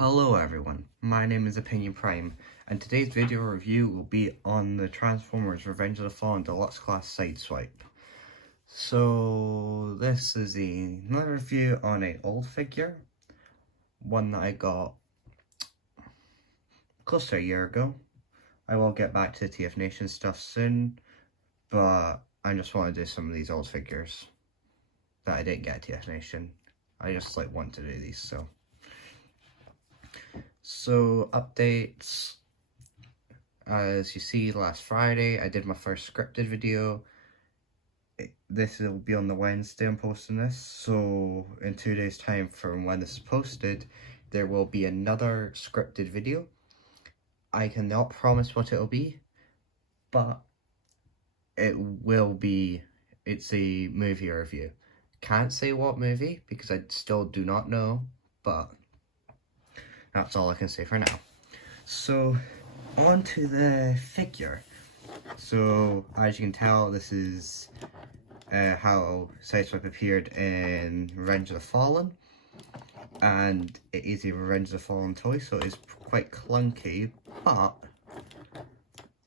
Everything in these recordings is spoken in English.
Hello everyone, my name is Opinion Prime, and today's video review will be on the Transformers Revenge of the Fallen Deluxe Class Sideswipe. So this is another review on an old figure, one that I got close to a year ago. I will get back to the TF Nation stuff soon, but I just want to do some of these old figures that I didn't get at TF Nation. I just want to do these, So updates, as you see, last Friday I did my first scripted video. This will be on the Wednesday I'm posting this, so in 2 days time from when this is posted there will be another scripted video. I cannot promise what it'll be, but it will be, it's a movie review. Can't say what movie because I still do not know, but that's all I can say for now. So, on to the figure. So, as you can tell, this is how Sideswipe appeared in Revenge of the Fallen. And it is a Revenge of the Fallen toy, so it is quite clunky. But,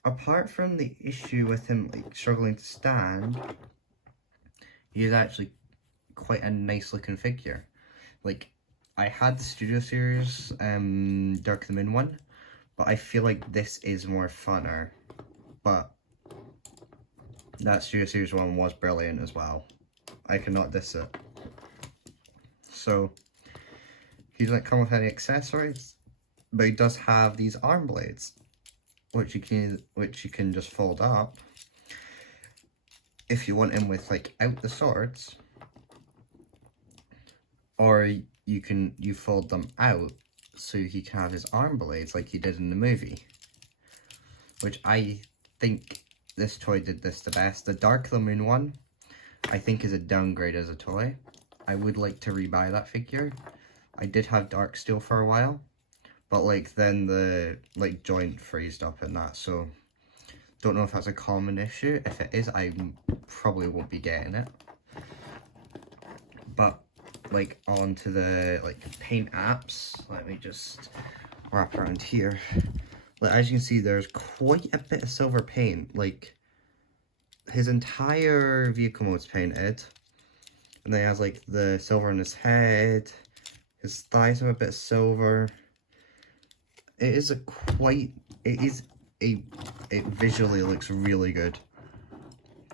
apart from the issue with him struggling to stand, he is actually quite a nice looking figure. I had the Studio Series Dark of the Moon one, but I feel like this is more funner. But that Studio Series one was brilliant as well. I cannot diss it. So he doesn't come with any accessories, but he does have these arm blades, which you can just fold up if you want him with out the swords, or you fold them out so he can have his arm blades like he did in the movie, which I think this toy did this the best. The Dark of the Moon one I think is a downgrade as a toy. I would like to rebuy that figure. I did have Dark Steel for a while, but then the joint freezed up and that, so don't know if that's a common issue. If it is, I probably won't be getting it. But onto the paint apps. Let me just wrap around here. As you can see, there's quite a bit of silver paint. His entire vehicle mode's painted, and then he has the silver on his head. His thighs have a bit of silver. It visually looks really good.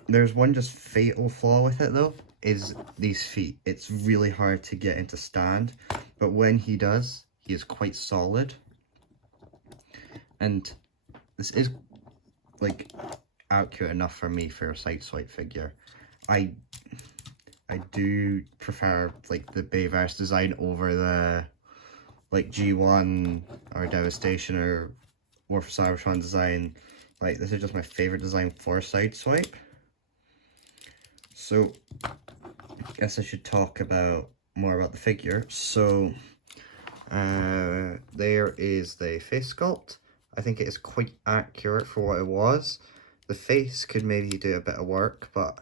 There's one just fatal flaw with it though, is these feet. It's really hard to get into stand, but when he does, he is quite solid. And this is accurate enough for me for a Sideswipe figure. I do prefer the Bayverse design over the G1 or Devastation or War for Cybertron design. This is just my favorite design for Sideswipe. So I guess I should talk more about the figure. So there is the face sculpt. I think it is quite accurate for what it was. The face could maybe do a bit of work, but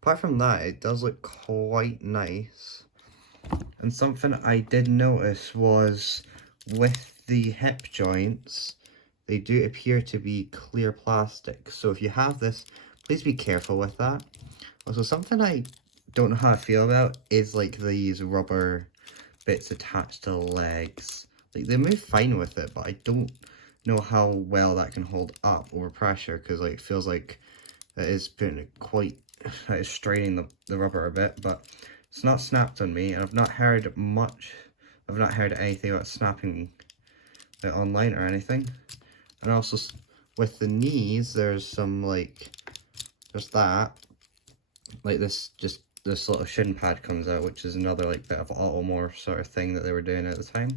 apart from that, it does look quite nice. And something I did notice was with the hip joints, they do appear to be clear plastic. So if you have this, please be careful with that. Also, something I don't know how I feel about is these rubber bits attached to the legs. They move fine with it, but I don't know how well that can hold up over pressure, because it feels like it is been it is straining the rubber a bit. But it's not snapped on me, and I've not heard anything about snapping it online or anything. And also with the knees, there's some just that, this little shin pad comes out, which is another bit of automorph sort of thing that they were doing at the time.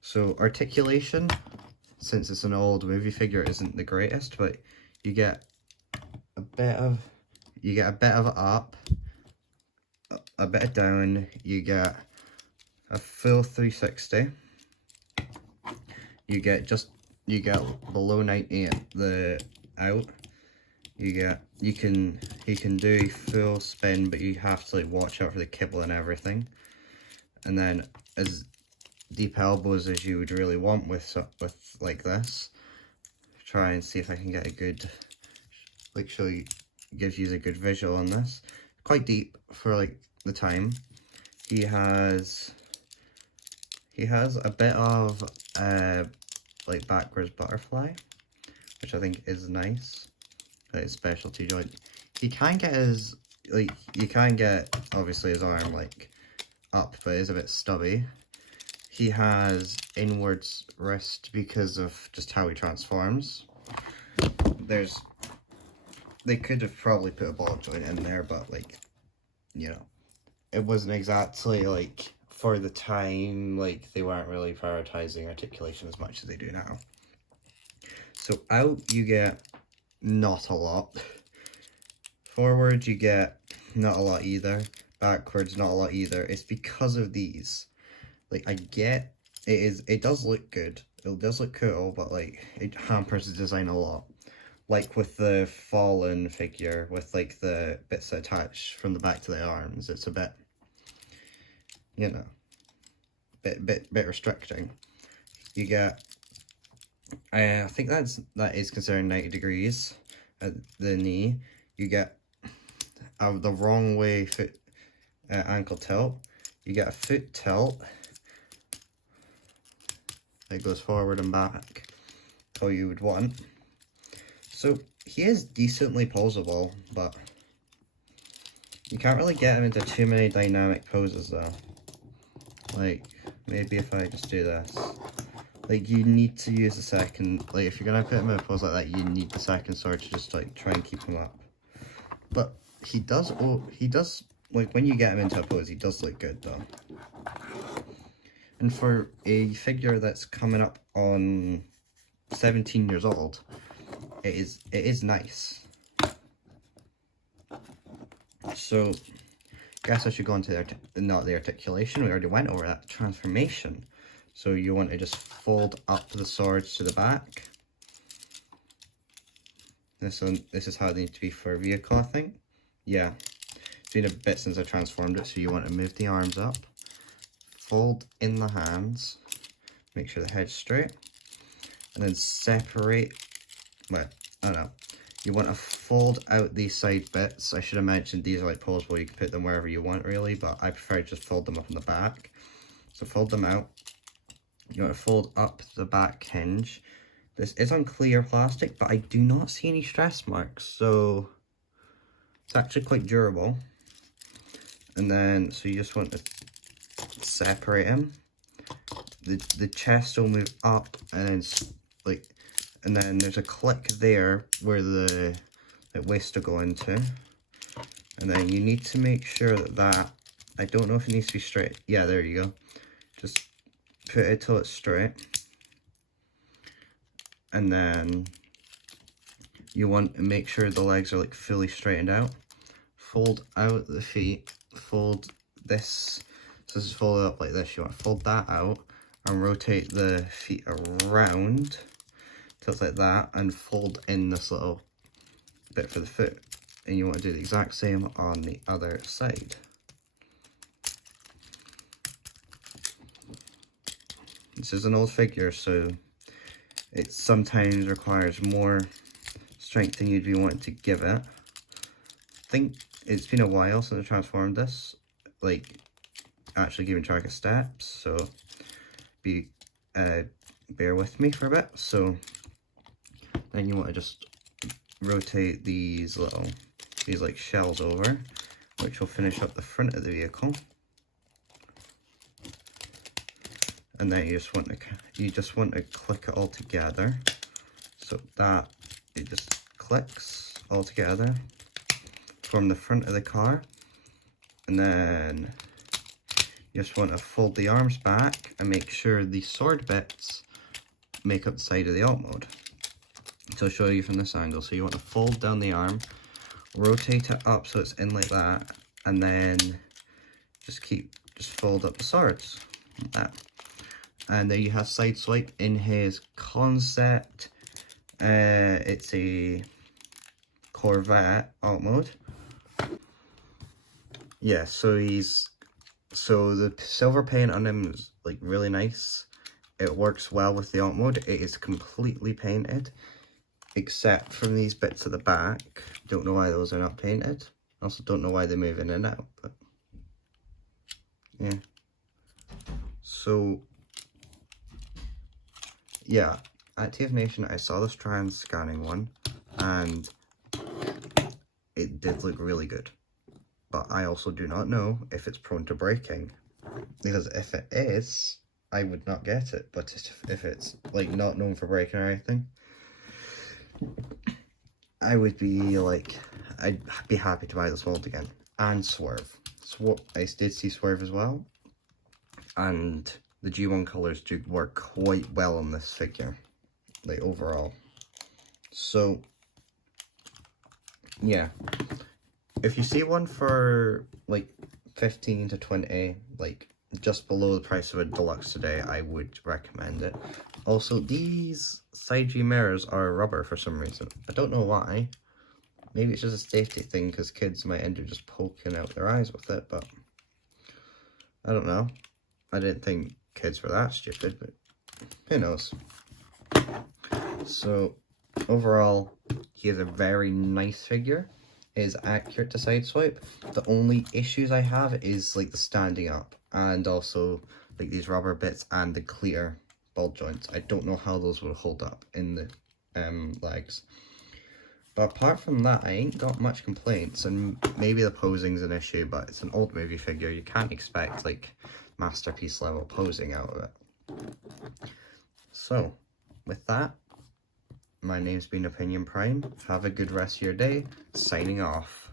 So articulation, since it's an old movie figure, isn't the greatest, but you get a bit of up, a bit of down, you get a full 360, you get below 90 at the out. He can do a full spin, but you have to watch out for the kibble and everything. And then as deep elbows as you would really want with like this. Try and see if I can get a good, like, show you, gives you a good visual on this. Quite deep for like the time. He has a bit of like backwards butterfly, which I think is nice. His specialty joint. He can get his, like, you can get obviously his arm like up, but it's a bit stubby. He has inwards wrist because of just how he transforms. They could have probably put a ball joint in there, but like, you know, it wasn't exactly like for the time, like they weren't really prioritizing articulation as much as they do now. So out you get not a lot. Forward you get not a lot either. Backwards not a lot either. It's because of these. Like, I get it does look good. It does look cool, but like it hampers the design a lot. Like with the fallen figure, with like the bits that attach from the back to the arms, it's a bit, you know, bit restricting. You get, I think that is considered 90 degrees at the knee. You get the wrong way foot ankle tilt. You get a foot tilt. It goes forward and back, how you would want. So he is decently posable, but you can't really get him into too many dynamic poses though. Like, maybe if I just do this. Like, you need to use the second, like if you're gonna put him in a pose like that, you need the second sword to just like try and keep him up. But he does, like when you get him into a pose, he does look good though. And for a figure that's coming up on 17 years old, it is nice. So, guess I should go into not the articulation. We already went over that. Transformation. So you want to just fold up the swords to the back. This is how they need to be for a vehicle, I think. Yeah, it's been a bit since I transformed it, so you want to move the arms up. Fold in the hands, make sure the head's straight, and then separate, well, I don't know, you want to fold out these side bits. I should have mentioned these are like posable, you can put them wherever you want really, but I prefer to just fold them up in the back. So fold them out, you want to fold up the back hinge. This is on clear plastic, but I do not see any stress marks, so it's actually quite durable. And then, so you just want to separate him. The chest will move up, and then and then there's a click there where the waist will go into, and then you need to make sure that I don't know if it needs to be straight. Yeah, there you go. Just put it till it's straight, and then you want to make sure the legs are like fully straightened out. Fold out the feet. Fold this. So this is folded up like this. You want to fold that out and rotate the feet around till it's like that, and fold in this little bit for the foot. And you want to do the exact same on the other side. This is an old figure, so it sometimes requires more strength than you'd be wanting to give it. I think it's been a while since I transformed this, like actually keeping track of steps, so bear with me for a bit. So then you want to just rotate these like shells over, which will finish up the front of the vehicle. And then you just want to click it all together, so that it just clicks all together from the front of the car. And then you just want to fold the arms back and make sure the sword bits make up the side of the alt mode. So I'll show you from this angle. So you want to fold down the arm, rotate it up so it's in like that, and then just fold up the swords like that. And there you have Sideswipe in his concept. It's a Corvette alt mode. Yeah, so the silver paint on him is like really nice. It works well with the alt mode. It is completely painted, except from these bits at the back. Don't know why those are not painted. Also don't know why they move in and out, but yeah. So yeah, at TF Nation I saw this trans scanning one, and it did look really good. But I also do not know if it's prone to breaking, because if it is, I would not get it. But if it's like not known for breaking or anything, I would be like, I'd be happy to buy this mold again. And Swerve. I did see Swerve as well, and the G1 colours do work quite well on this figure, like overall. So yeah, if you see one for like 15 to 20, like just below the price of a Deluxe today, I would recommend it. Also, these side view mirrors are rubber for some reason. I don't know why. Maybe it's just a safety thing because kids might end up just poking out their eyes with it, but I don't know. I didn't think kids were that stupid, but who knows. So overall, he is a very nice figure. It is accurate to Sideswipe. The only issues I have is like the standing up, and also like these rubber bits and the clear ball joints. I don't know how those would hold up in the legs. But apart from that, I ain't got much complaints, and maybe the posing's an issue, but it's an old movie figure. You can't expect like masterpiece level posing out of it. So with that, my name's been Opinion Prime. Have a good rest of your day. Signing off.